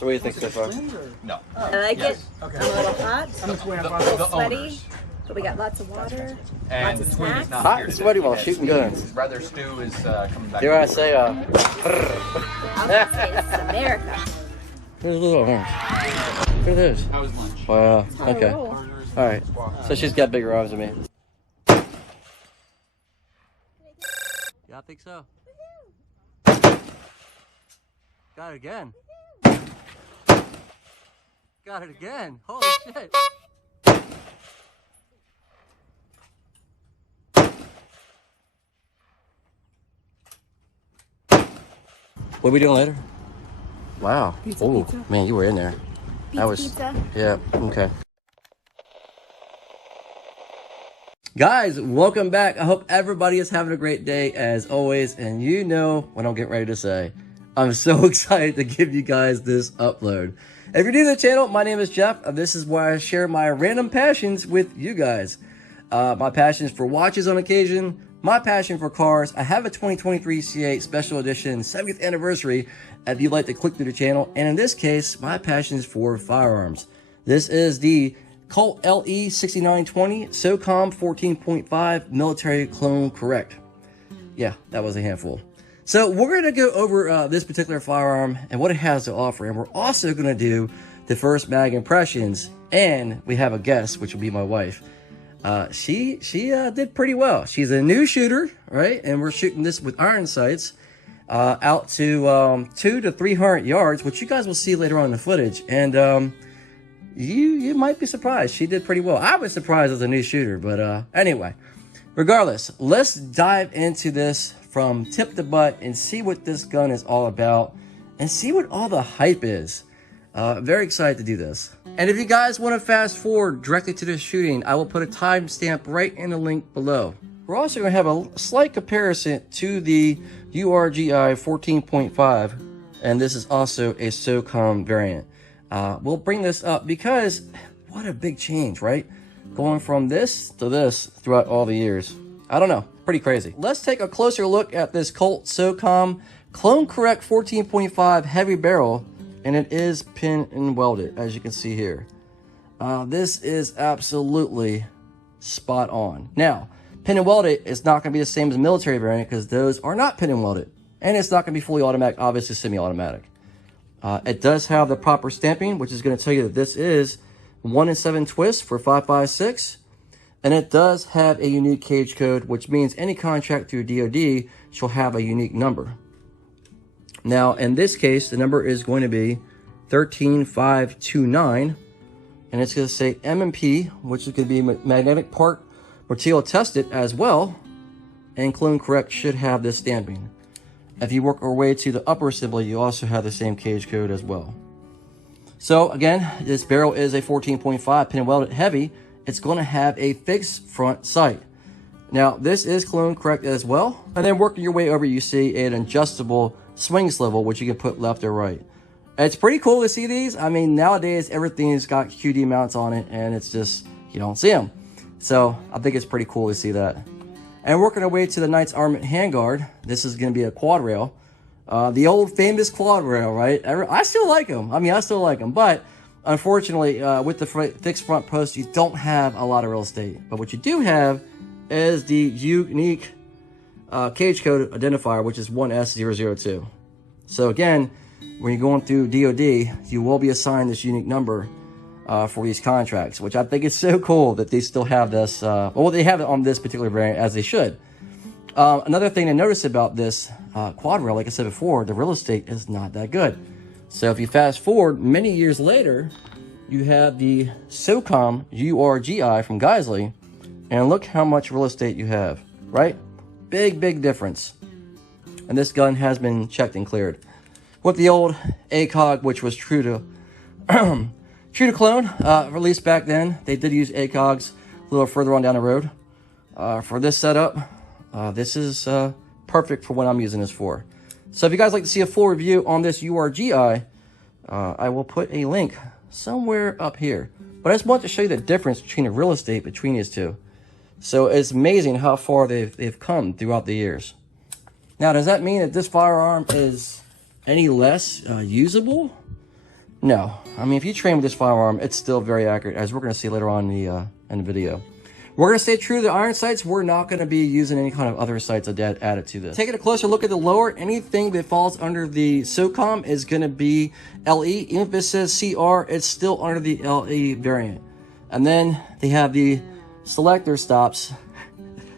So what do you think so far? No. I like it. Okay. I'm a little hot, a little sweaty, owners. but we got lots of water, And lots of the twin is snacks. not Hot here and today. sweaty while His- shooting guns. His brother Stu is coming back. Dare I say, I was gonna say, this is America. here's a little arms. Look at this. How was lunch? Wow. Okay. All right. So she's got bigger arms than me. Yeah, I think so. Got it again. Got it again. Holy shit. What are we doing later? Wow. Oh, man, you were in there. That was, Pizza. yeah, okay. Guys, welcome back. I hope everybody is having a great day as always. And you know what I'm getting ready to say. I'm so excited to give you guys this upload. If you're new to the channel, my name is Jeff. This is where I share my random passions with you guys. My passions for watches on occasion, my passion for cars. I have a 2023 C8 Special Edition 70th anniversary if you'd like to click through the channel. And in this case, my passion is for firearms. This is the COLT LE6920-SOCOM 14.5 Military Clone Correct. Yeah, that was a handful. So we're going to go over this particular firearm and what it has to offer. And we're also going to do the first mag impressions. And we have a guest, which will be my wife. She did pretty well. She's a new shooter, right? And we're shooting this with iron sights out to 200 to 300 yards, which you guys will see later on in the footage. And you might be surprised. She did pretty well. I was surprised as a new shooter, but anyway, regardless, let's dive into this from tip to butt and see what this gun is all about and see what all the hype is. Very excited to do this. And if you guys want to fast forward directly to the shooting, I will put a timestamp right in the link below. We're also going to have a slight comparison to the URGI 14.5, and this is also a SOCOM variant. We'll bring this up because what a big change, right? Going from this to this throughout all the years. I don't know, pretty crazy. Let's take a closer look at this COLT SOCOM Clone Correct 14.5 heavy barrel, and it is pin and welded, as you can see here. This is absolutely spot on. Now, pin and welded is not going to be the same as military variant because those are not pin and welded, and it's not going to be fully automatic, obviously semi-automatic. It does have the proper stamping, which is going to tell you that this is 1 in 7 twists for 5.56, and it does have a unique cage code, which means any contract through DoD shall have a unique number. Now, in this case, the number is going to be 13529, and it's going to say M&P, which is going to be magnetic part material tested as well, and Clone Correct should have this stamping. If you work our way to the upper assembly, you also have the same cage code as well. So again, this barrel is a 14.5 pin and welded heavy. It's going to have a fixed front sight. Now, this is Clone Correct as well. And then working your way over, you see an adjustable swing swivel, which you can put left or right. It's pretty cool to see these. I mean, nowadays, everything's got QD mounts on it, and it's just, you don't see them. So I think it's pretty cool to see that. And working our way to the Knight's Armament handguard, this is going to be a quad rail. The old famous quad rail, right? I still like them. I mean, I still like them. But unfortunately, with the fixed front post, you don't have a lot of real estate. But what you do have is the unique cage code identifier, which is 1S002. So again, when you're going through DoD, you will be assigned this unique number for these contracts, which I think is so cool that they still have this. Well, they have it on this particular variant, as they should. Another thing to notice about this quad rail, like I said before, the real estate is not that good. So if you fast forward many years later, you have the SOCOM URGI from Geisley, and look how much real estate you have, right? Big difference. And this gun has been checked and cleared. With the old ACOG, which was true to clone, released back then, they did use ACOGs a little further on down the road. For this setup, this is perfect for what I'm using this for. So if you guys like to see a full review on this URGI, I will put a link somewhere up here. But I just want to show you the difference between the real estate between these two. So it's amazing how far they've come throughout the years. Now, does that mean that this firearm is any less usable? No. I mean, if you train with this firearm, it's still very accurate, as we're going to see later on in the video. We're going to stay true to the iron sights. We're not going to be using any kind of other sights added to this. Taking a closer look at the lower, anything that falls under the SOCOM is going to be LE. Even if it says CR, it's still under the LE variant. And then they have the selector stops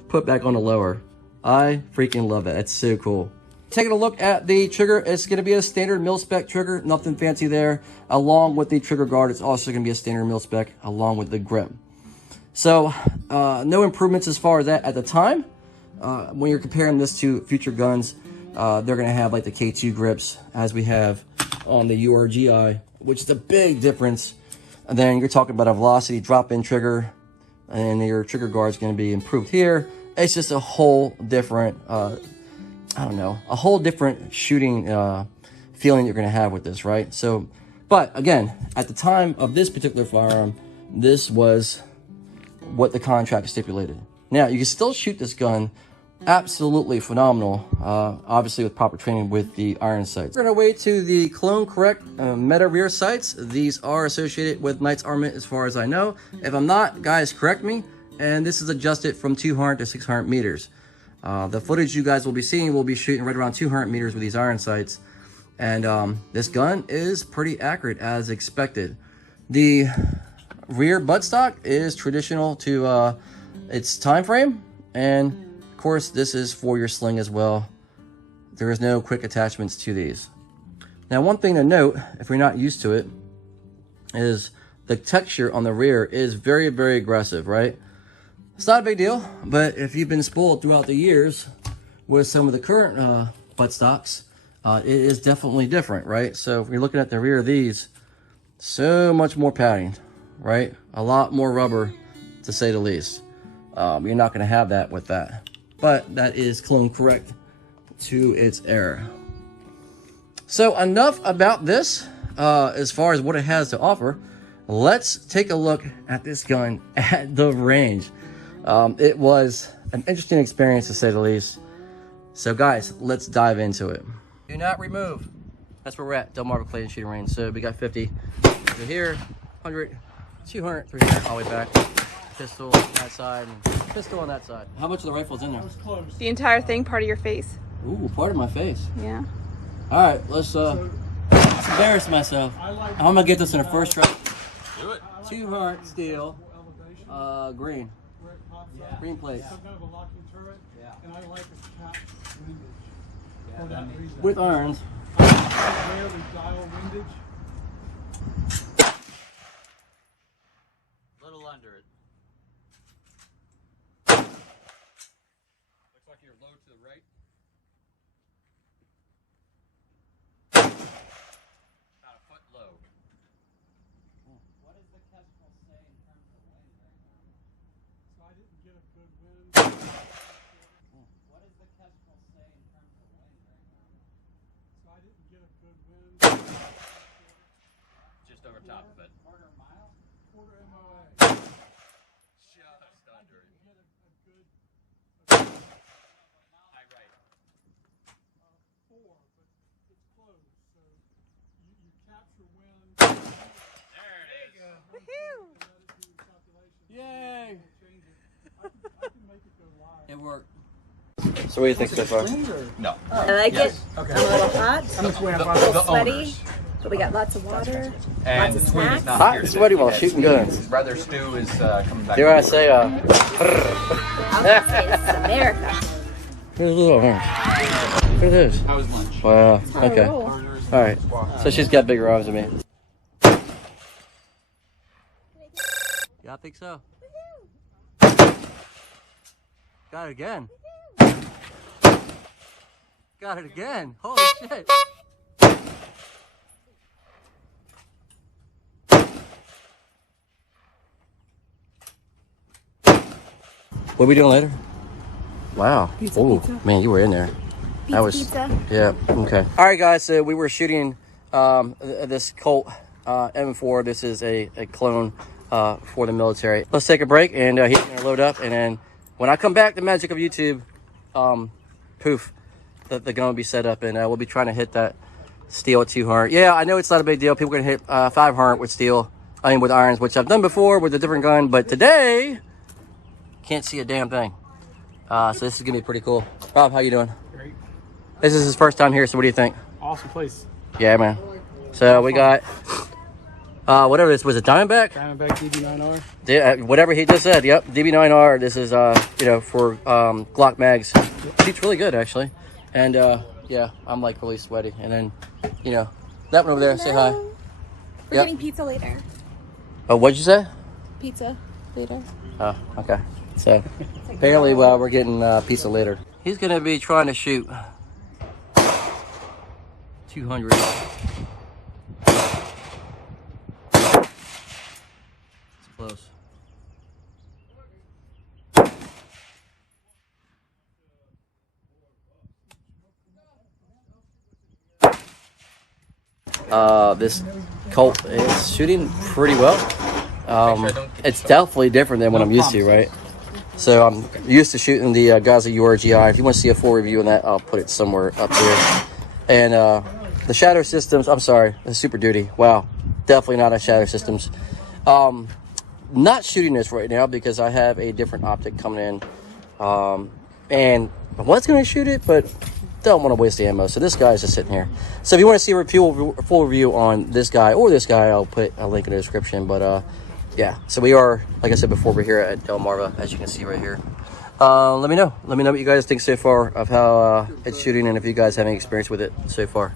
put back on the lower. I freaking love it. It's so cool. Taking a look at the trigger, it's going to be a standard mil-spec trigger, nothing fancy there. Along with the trigger guard, it's also going to be a standard mil-spec along with the grip. So, no improvements as far as that at the time. When you're comparing this to future guns, they're going to have like the K2 grips as we have on the URGI, which is a big difference. And then you're talking about a velocity drop-in trigger, and your trigger guard is going to be improved here. It's just a whole different, I don't know, a whole different shooting feeling you're going to have with this, right? So, but again, at the time of this particular firearm, this was what the contract stipulated. Now, you can still shoot this gun absolutely phenomenal, obviously with proper training with the iron sights. We're going to wait to the Clone Correct meta rear sights. These are associated with Knight's Armament as far as I know. If I'm not, guys, correct me. And this is adjusted from 200 to 600 meters. The footage you guys will be seeing will be shooting right around 200 meters with these iron sights. And this gun is pretty accurate as expected. The rear buttstock is traditional to its time frame, and of course this is for your sling as well. There is no quick attachments to these. Now, one thing to note, if you're not used to it, is the texture on the rear is very, very aggressive, right? It's not a big deal, but if you've been spoiled throughout the years with some of the current buttstocks, it is definitely different, right? So if you're looking at the rear of these, so much more padding, right? A lot more rubber, to say the least. You're not going to have that with that. But that is Clone Correct to its era. So enough about this as far as what it has to offer. Let's take a look at this gun at the range. It was an interesting experience, to say the least. So guys, let's dive into it. Do not remove. That's where we're at, Delmarva Clayton shooting range. So we got 50 over here, 100, 200, 300, all the way back. Pistol on that side, and pistol on that side. How much of the rifle's in there? The entire thing, part of your face. Ooh, part of my face. Yeah. All right, let's embarrass myself. I'm gonna get this in the first try. Do it. 200 steel, green. Green plate. With irons. Little under it. Looks like you're low to the right. About a foot low. What is the Kestrel say in terms of wind right now? So I didn't get a good wind. What does the Kestrel say in terms of wind right now? So I didn't get a good wind. Just over top of it. Quarter mile? Quarter MOA. Just under it. Get a good High right. 4, but it's close. So you capture wind. There it is. Woohoo! Let it do the calculation. Yay! Change it. I can make it go live. It worked. So what do you think so far? No. I like Yes. it. I'm a little hot, a little sweaty, but we got lots of water, And lots of Sweeney's snacks. not Hot here and today sweaty while because shooting guns. His brother Stu is coming back. Dare I say, I was gonna say this is America. Look at this. How was lunch? Wow. Okay. roll. All right. So she's got bigger arms than me. Yeah, I think so. Got it again. Got it again. Holy shit. What are we doing later? Wow. Oh, man, you were in there. That was, Pizza. yeah, okay. All right, guys, so we were shooting this COLT M4. This is a clone for the military. Let's take a break, and he's gonna load up, and then when I come back, the magic of YouTube, poof, the gun will be set up, and we'll be trying to hit that Steel at 200. Yeah, I know it's not a big deal. People can hit 500 with steel. I mean, with irons, which I've done before with a different gun. But today, can't see a damn thing. So this is gonna be pretty cool. Rob, how you doing? Great. This is his first time here, so what do you think? Awesome place. Yeah, man. So we got whatever this was, a Diamondback. Diamondback DB9R. Yeah, whatever he just said. Yep, DB9R. This is you know, for Glock mags. Shoots really good actually, and yeah, I'm like really sweaty. And then, you know, that one over there. Say hi. We're Yep. getting pizza later. Oh, what'd you say? Pizza later. Oh, okay. So apparently, we're getting pizza later. He's gonna be trying to shoot 200. It's close. This Colt is shooting pretty well. It's definitely different than what I'm used to, right? So I'm used to shooting the Gaza URGI. If you want to see a full review on that, I'll put it somewhere up here. And the shadow systems, I'm sorry, the Super Duty. Wow, definitely not a shadow systems. Not shooting this right now because I have a different optic coming in. And I was going to shoot it, but don't want to waste the ammo. So this guy is just sitting here. So if you want to see a full review on this guy or this guy, I'll put a link in the description. But yeah, so we are, like I said before, we're here at Delmarva, as you can see right here. Let me know what you guys think so far of how it's shooting, and if you guys have any experience with it so far.